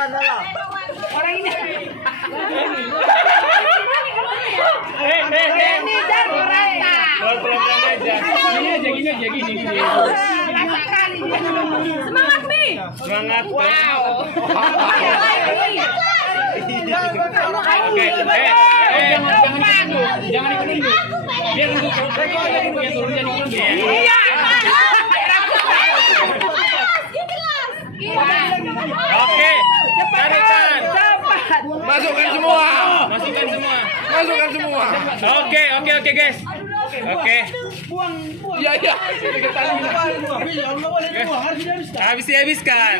Orang ini. Ini jangan rata. Gini aja. Semangat Mi. Semangat. Wow. Oke. Jangan ikut dulu. Biar yang turun jangan ikut. Iya. Oke. Tarikan. Masukkan semua. Oke guys. Oke. Iya. Habis dihabiskan.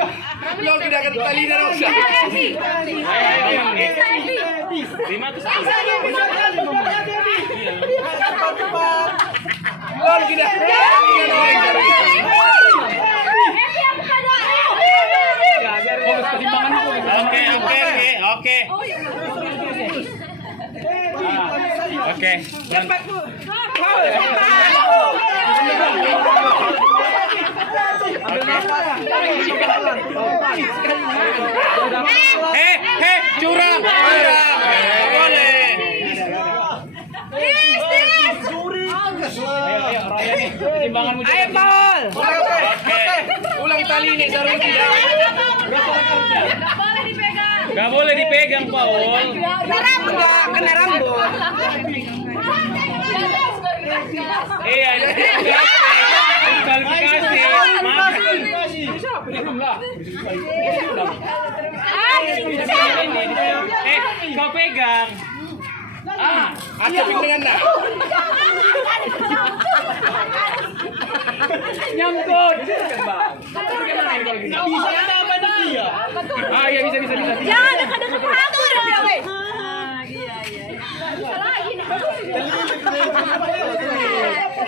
Lo tidak akan tali dan Ayo. 5 ke 1. Lo tidak. Oke. Cepat Bu. Curang. Boleh. Ayo, Raya nih. Timbanganmu Ayo Paul. Oke. Ulang tali ini sarung tidak. Gak boleh dipegang, Paul. Enggak kena rambut. Iya, kualifikasi. Kau pegang. Ada pinggangan dah. Nyangkut. Bisa apa dia? Iya bisa. Jangan dekat-dekat hantu ya, weh.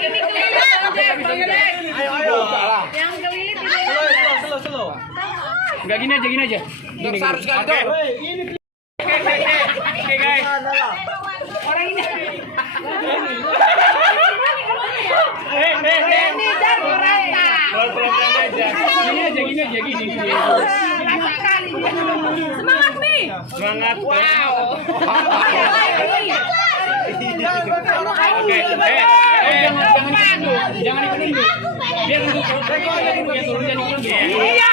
Ini keliling. Ayo. Yang keliling Slow. Enggak gini aja. Dok sarung sekali dok. Oke guys. Orang ini. ini jangan rata. Gini aja. Semangat Mi. Semangat. Wow. Oke. Jangan ikut dulu. Biar yang turun jangan ikut. Iya.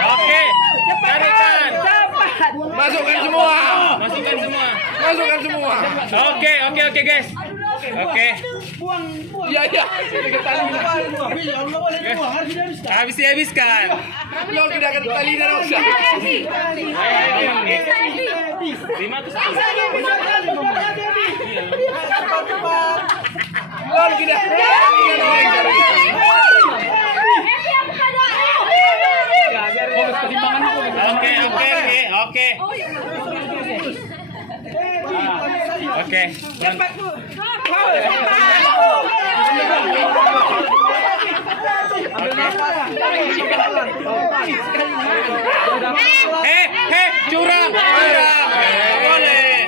Oke. Tarikan. Masukkan semua. Oke guys. Oke. Iya. Habis dihabiskan. Lo tidak akan tali dan Ayo. 5 ke 1. Lo tidak. Oke. Cepat Bu. Curang. Boleh.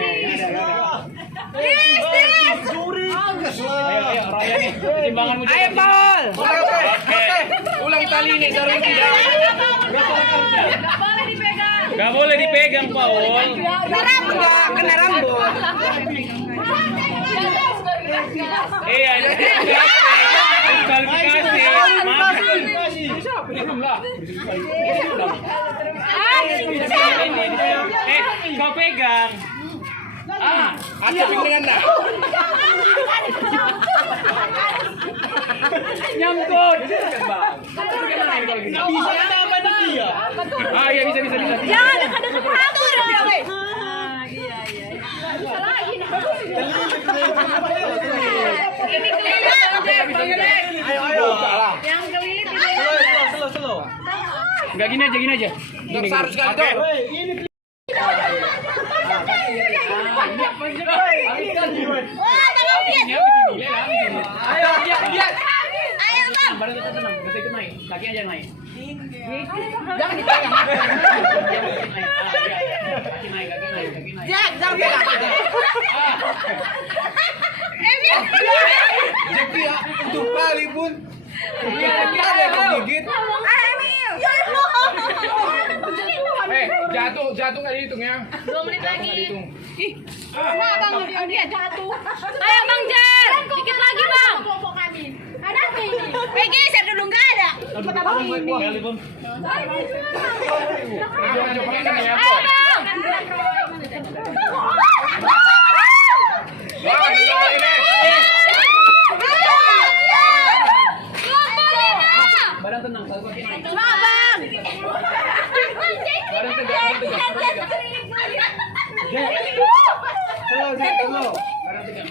Ayo, Raya nih. Timbanganmu. Ayo Paul. Oke. Ulang tali ini sarung tidak. Gak boleh dipegang, Paul. Enggak kena rambut. Iya, kualifikasi. Kau pegang. Ada pinggangan dah. Nyangkut. Bisa apa dia? Iya bisa. Jangan dekat-dekat hantu ya, weh. Ini keliling. Ayo. Yang keliling Slow. Enggak gini aja. Dok sarung sekali dok. Ayo. Ayo Bang. Badan kita tenang, nggak usah ikut naik. Kaki aja naik. Jangan dipegang. Kaki naik. Jangan pegang. Jadi untuk kali pun. Gigit. Jatuh nggak dihitung ya? 2 menit Jatuh lagi. nggak dihitung. Nah, Bang, dia jatuh. Ayo Bang Jar, dikit lagi Bang. Ada apa ini? PG saya dulu nggak ada. Ayo Bang. Badan tenang, satu kaki naik. Badan tegak, badan tegak. Slow, slow. Badan tegak.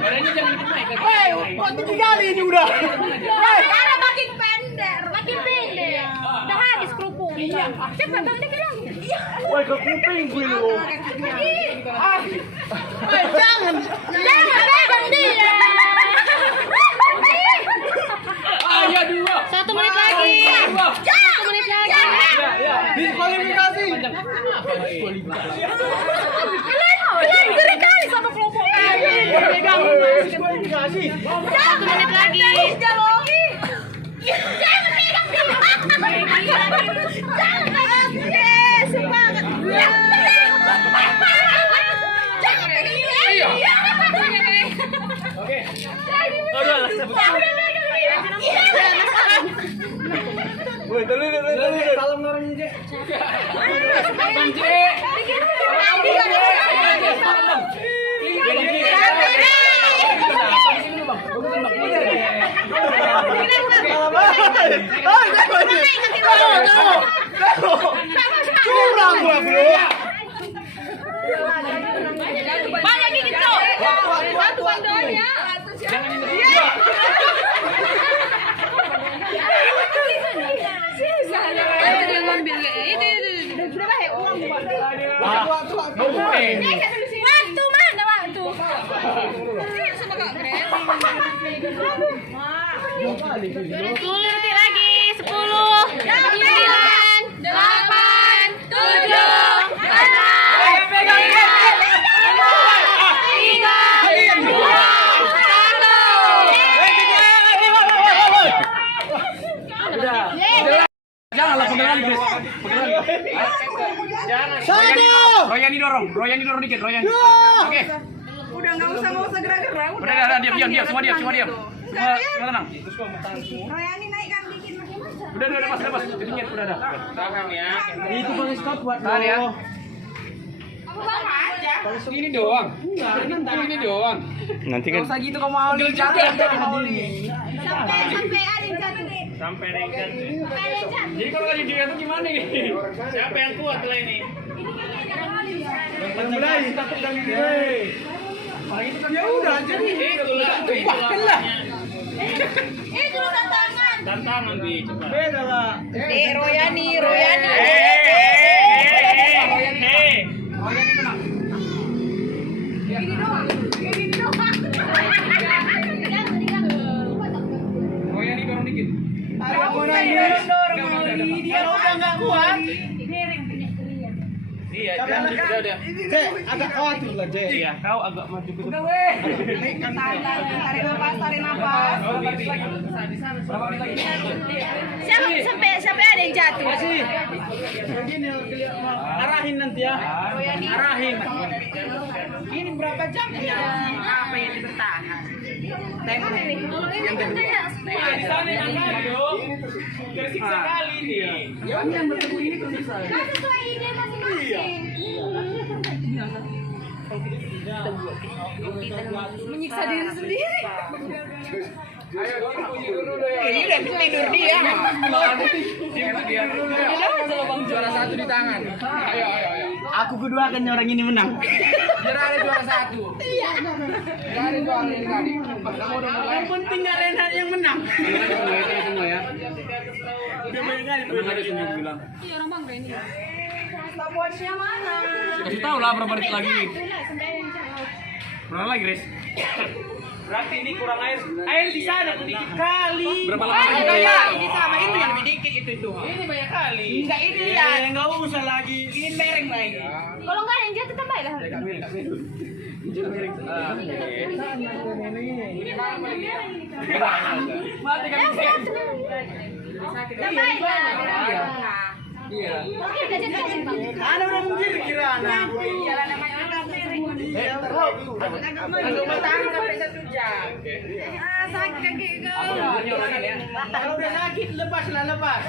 Badannya jangan ikut naik. Kok 3 kali ini udah? Karena makin pendek. Udah habis kerupuknya. Cepat Bang, dikit lagi. Woi, ke kuping gue lu. Jangan. Jangan pegang dia. Ayo 2. 1 menit lagi. 1 menit lagi. Diskualifikasi. Kalian sering kali sama kelompoknya. Pegang diskualifikasi. 1 menit lagi. Jangan pegang dia. Jangan pegang dia. Semangat. Jangan pegang dia. Oke. Woi, telu. Salam orang ini, Cek. Bang Curang gua, bro. Banyak gigit tuh. Satu bandolnya. Ayo dia ngambil itu. Berapa ya uang buat? Waktu mana waktu? Sama Kak Gres. 10 detik lagi. 10, 9, 8, 7, 6, 5, 4, 3, 2, 1. Janganlah pegangan, Chris. Jangan. Royani dorong dikit, Royani. Oke. Udah enggak usah gerak-gerak. Udah, diam, semua diam. Semua tenang. Royani naikkan dikit macam-macam. Udah, lepas. Ketinggian, udah. Belakang ya. Itu Bang Scott buat Tahan ya. Sama aja. Ini doang. Ini doang. Nanti kan Usah gitu kamu mau jatuh mau nih. Sampai ada yang jatuh. Sampai ringkat. Jadi kalau lagi jatuh gimana nih? Siapa yang kuat lah ini? Mulai takut dan ya udah jadi Itulah. Itu tantangan. Tantangan Bi, coba. beda lah. Royani. Royani dorong dikit. Dia udah enggak kuat. Iya, udah. Agak khawatir lah, Jay. Iya, kau agak maju ke depan. Tarik nafas. Berapa menit lagi? Sampai ada yang jatuh. Begini arahin nanti ya. Arahin. Ini berapa jam ya? Apa yang dibertahan? Tengok ini. Di sana yang ada. Tersiksa kali dia. Yang bertemu ini kan bisa. Kan sesuai ide masing-masing. Menyiksa diri sendiri. Ayo dulu deh. Ini udah tidur dia. Dia dulu deh. Juara 1 di tangan. Ayo. Aku kedua akan orang ini menang. Jangan ada juara 1. Jangan ada juara ini tadi. Yang penting Renhat yang menang. Semua ya. Udah banyak kali. Tenang aja semua bilang. Iya orang bangga ini. Stopwatch-nya mana? Kasih tahu lah berapa detik lagi. Berapa lagi, Grace? Berarti ini kurang air. Air di sana sedikit kali. Berapa lama Ini kita kayak ya? ini sama itu yang lebih dikit itu. Ini banyak kali. Enggak ini ya. Enggak usah lagi. Ini mereng lagi. Kalau enggak yang jatuh tambahin lah. Mati kan. Tambahin lah. Iya. Oke, udah jadi Bang. Ana udah mungkin kirana. Aku bertahan sampai 1 jam. Sakit kaki Kalau udah sakit lepas.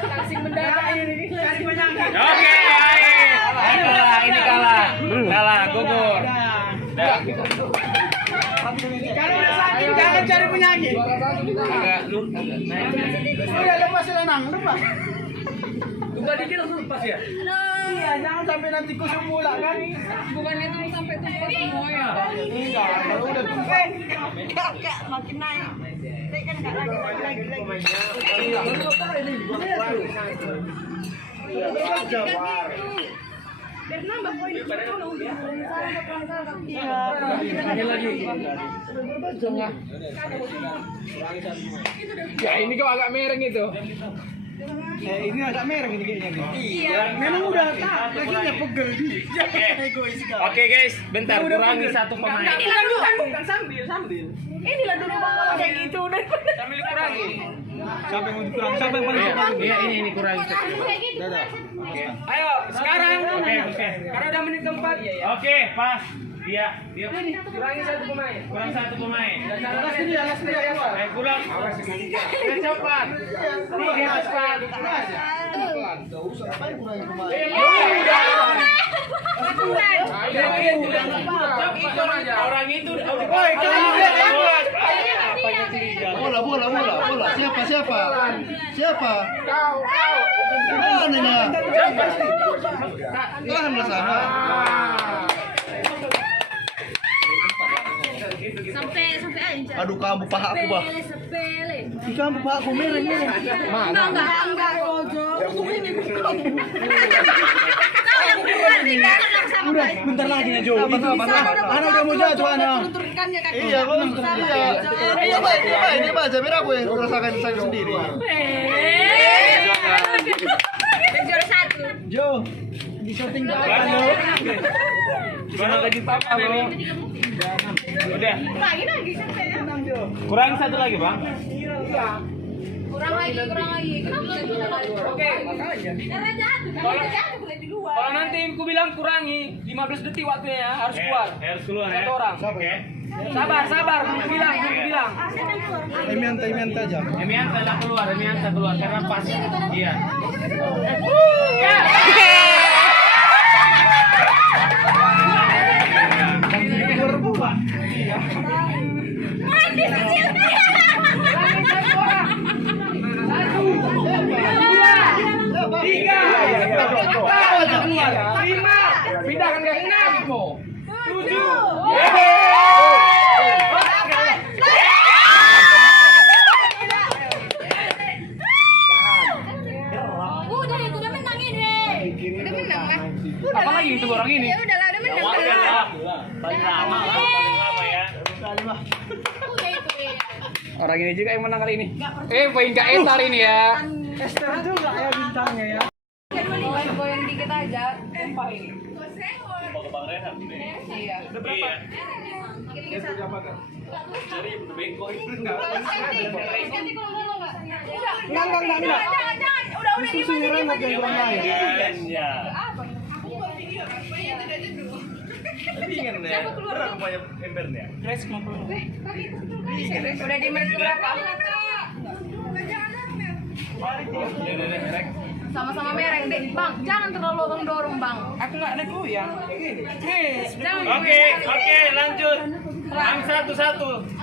Kasih mendadak ini. Cari penyakit. Oke, baik. Ini kalah. Kalah, gugur. Dah. Kalau udah sakit jangan cari penyakit. Agak lu. Udah lepas lenang, lepas. Tunggu dikit langsung lepas ya. Iya, jangan sampai nanti kusuk pula kan. Bukan itu sampai tumpah semua ya. Enggak, kalau udah tumpah. Makin naik. Saya kan enggak lagi. Biar nambah poin. Lagi lagi. Ya ini kok agak mereng itu. Ini agak mereng ini kayaknya nih. Iya. Memang udah tak, kakinya pegel. Egois kau. Oke, guys. Bentar kurangi satu pemain. Bukan sambil. Inilah dulu Bang kalau kayak gitu udah. Sambil kurangi. Siapa yang mau dikurang? Siapa yang paling kurang? Iya, ini kurangi. Kayak gitu. Ayo, sekarang. Oke. Karena udah menit keempat. Oke, pas. Dia Kurangi 1 pemain. kurang satu pemain. Alas dia yang keluar. Kurang. Cepat. Tiga cepat. Orang itu Woi, kamu lihat Bola. Siapa? Kau. Mana? Tahanlah sana. Sampai aja. Aduh, kamu paha aku, Bah. Sepele. Kamu paha aku mereng. Enggak, Rojo. Untuk ini bukan. Kau yang keluar nih, jangan sama udah bentar lagi ya Jo. Ana udah mau jatuh Ana. turunkannya kaki. Iya, ini baca biar aku yang merasakan saya sendiri. Juara 1. Jo. Di shooting Gimana gaji papa lo? Udah. Lagi sampai ya. Kurang satu lagi, Bang. Kurang lagi. Kenapa Oke, makanya. Karena jatuh boleh di luar. Kalau nanti aku bilang kurangi 15 detik waktunya ya, harus keluar. Harus keluar ya. Satu orang. Oke. Sabar, aku bilang. Emian aja. Emianta keluar karena pas. Iya. Mandi kecil. Tiga. Lima. Pindahkan ke 6 mau. 7. Udah menang ini. Udah menang lah. Apa lagi itu orang ini? Ya udahlah, udah menang. Paling lama ya. Udah itu ya. Orang ini juga yang menang kali ini. Poin gak etal ini ya. Esther juga ya bintangnya ya. Goyang dikit aja. Tumpah ini. Mau ke Bang Rehan. Iya. Iya. Enggak. Udah ini. Ya. Udah di menit berapa? Sama-sama mereng deh, Bang. Jangan terlalu Bang dorong, Bang. Aku nggak ada goyang. Jangan. Oke, lanjut. Bang satu.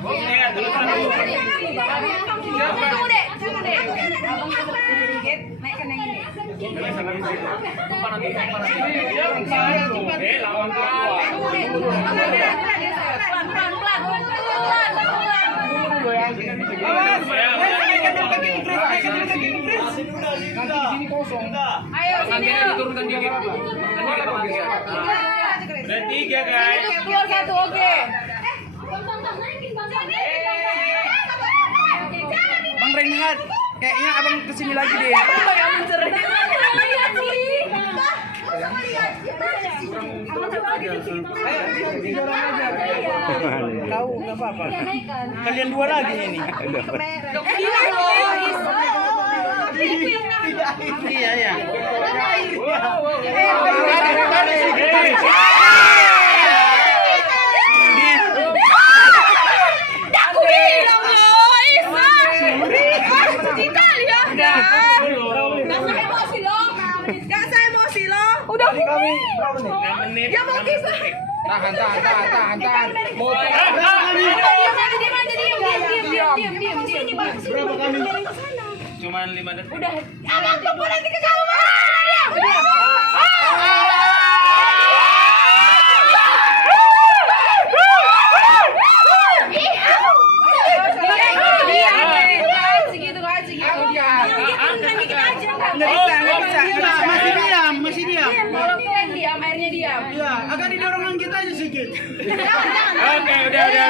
Ingat dulu satu. Tunggu deh. Abang sedikit, naikkan yang ini. Lawan Tunggu deh. Ayo sini yuk. Diturunkan dikit. Udah 3 guys. Keluar 1, oke. Bang, naikin Bang. Kayaknya abang kesini lagi deh. Kayak mencerah. Tahu nggak apa-apa. Kalian dua lagi ini. Iya ya. Udah Kami berapa nih? 6 menit. Ya mau kisah. Tahan. Mau berapa kami? Cuman 5 detik. Udah. Abang tunggu nanti ke kamar. Masih diam. Diam, airnya diam. Ya, agak didorong kita aja sedikit. Oke, udah.